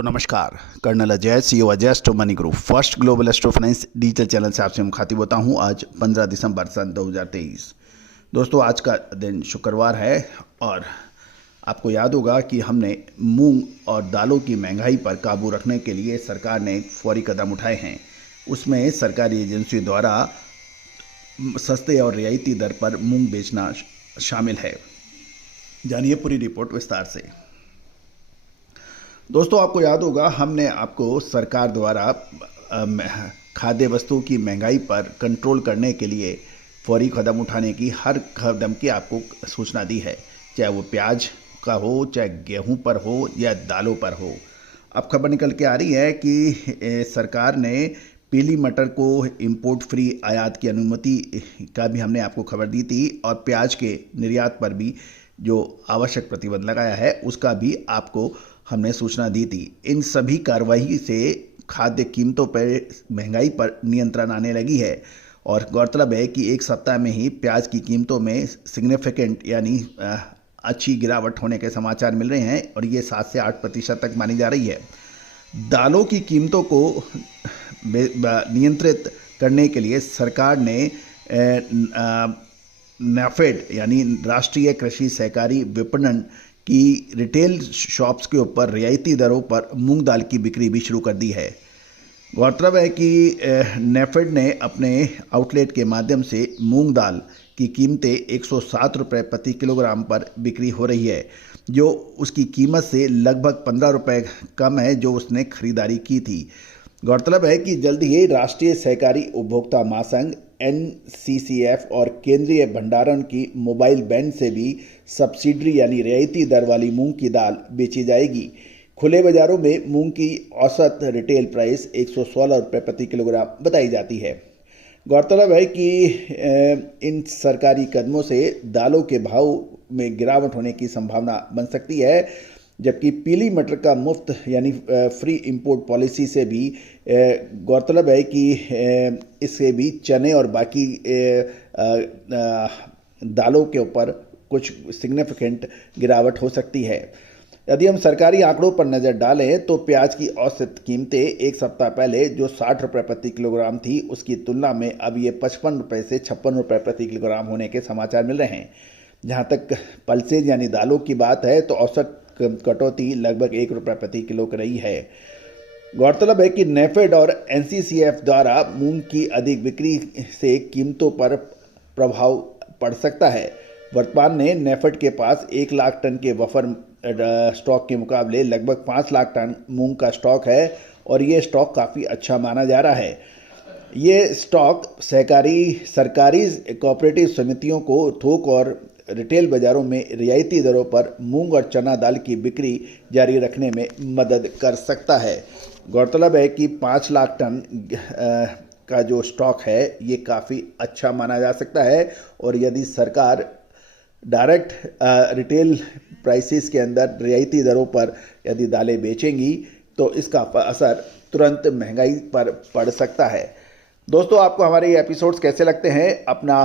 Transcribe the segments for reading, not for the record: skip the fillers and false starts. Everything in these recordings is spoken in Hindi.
दोस्तों नमस्कार। Colonel Ajay, CEO Ajay astro money group first global astro finance digital channel से आपसे मुखातिब होता हूं। आज 15 दिसंबर सन 2023। दोस्तों आज का दिन शुक्रवार है और आपको याद होगा कि हमने मूंग और दालों की महंगाई पर काबू रखने के लिए सरकार ने फौरी कदम उठाए हैं। उसमें सरकारी एजेंसी द्वारा सस्ते और रियायती दर पर मूंग बेचना शामिल है। जानिए पूरी रिपोर्ट विस्तार से। दोस्तों आपको याद होगा हमने आपको सरकार द्वारा खाद्य वस्तुओं की महंगाई पर कंट्रोल करने के लिए फौरी कदम उठाने की हर कदम की आपको सूचना दी है, चाहे वो प्याज का हो, चाहे गेहूं पर हो या दालों पर हो। अब खबर निकल के आ रही है कि सरकार ने पीली मटर को इंपोर्ट फ्री आयात की अनुमति का भी हमने आपको खबर दी थी और प्याज के निर्यात पर भी जो आवश्यक प्रतिबंध लगाया है उसका भी आपको हमने सूचना दी थी। इन सभी कार्रवाई से खाद्य कीमतों पर महंगाई पर नियंत्रण आने लगी है और गौरतलब है कि एक सप्ताह में ही प्याज की कीमतों में सिग्निफिकेंट यानी अच्छी गिरावट होने के समाचार मिल रहे हैं और ये 7 से 8% तक मानी जा रही है। दालों की कीमतों को नियंत्रित करने के लिए सरकार ने नाफेड यानी राष्ट्रीय कृषि सहकारी विपणन की रिटेल शॉप्स के ऊपर रियायती दरों पर मूंग दाल की बिक्री भी शुरू कर दी है। गौरतलब है कि नेफेड ने अपने आउटलेट के माध्यम से मूंग दाल की कीमतें 107 रुपये प्रति किलोग्राम पर बिक्री हो रही है, जो उसकी कीमत से लगभग 15 रुपये कम है जो उसने खरीदारी की थी। गौरतलब है कि जल्द ही राष्ट्रीय सहकारी उपभोक्ता महासंघ NCCF और केंद्रीय भंडारण की मोबाइल बैंड से भी सब्सिडरी यानी रियायती दर वाली मूंग की दाल बेची जाएगी। खुले बाजारों में मूंग की औसत रिटेल प्राइस 116 रुपये प्रति किलोग्राम बताई जाती है। गौरतलब है कि इन सरकारी कदमों से दालों के भाव में गिरावट होने की संभावना बन सकती है, जबकि पीली मटर का मुफ्त यानी फ्री इंपोर्ट पॉलिसी से भी गौरतलब है कि इससे भी चने और बाकी दालों के ऊपर कुछ सिग्निफिकेंट गिरावट हो सकती है। यदि हम सरकारी आंकड़ों पर नज़र डालें तो प्याज की औसत कीमतें एक सप्ताह पहले जो 60 रुपये प्रति किलोग्राम थी उसकी तुलना में अब ये 55 रुपये से 56 रुपये प्रति किलोग्राम होने के समाचार मिल रहे हैं। जहाँ तक पल्सेज यानी दालों की बात है तो औसत कटौती लगभग 1 रुपये प्रति किलो की रही है। गौरतलब है कि नेफेड और NCCF द्वारा मूंग की अधिक बिक्री से कीमतों पर प्रभाव पड़ सकता है। वर्तमान में नेफेड के पास 1 लाख टन के बफर स्टॉक के मुकाबले लगभग 5 लाख टन मूंग का स्टॉक है और ये स्टॉक काफ़ी अच्छा माना जा रहा है। ये स्टॉक सरकारी कोऑपरेटिव समितियों को थोक और रिटेल बाज़ारों में रियायती दरों पर मूंग और चना दाल की बिक्री जारी रखने में मदद कर सकता है। गौरतलब है कि 5 लाख टन का जो स्टॉक है ये काफ़ी अच्छा माना जा सकता है और यदि सरकार डायरेक्ट रिटेल प्राइसेस के अंदर रियायती दरों पर यदि दालें बेचेंगी तो इसका असर तुरंत महंगाई पर पड़ सकता है। दोस्तों आपको हमारे ये एपिसोड्स कैसे लगते हैं अपना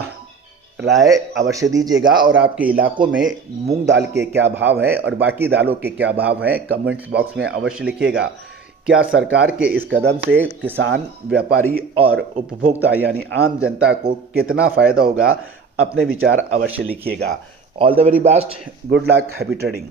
राय अवश्य दीजिएगा और आपके इलाकों में मूंग दाल के क्या भाव हैं और बाकी दालों के क्या भाव हैं कमेंट्स बॉक्स में अवश्य लिखिएगा। क्या सरकार के इस कदम से किसान, व्यापारी और उपभोक्ता यानी आम जनता को कितना फ़ायदा होगा, अपने विचार अवश्य लिखिएगा। All the very best, good luck, happy trading.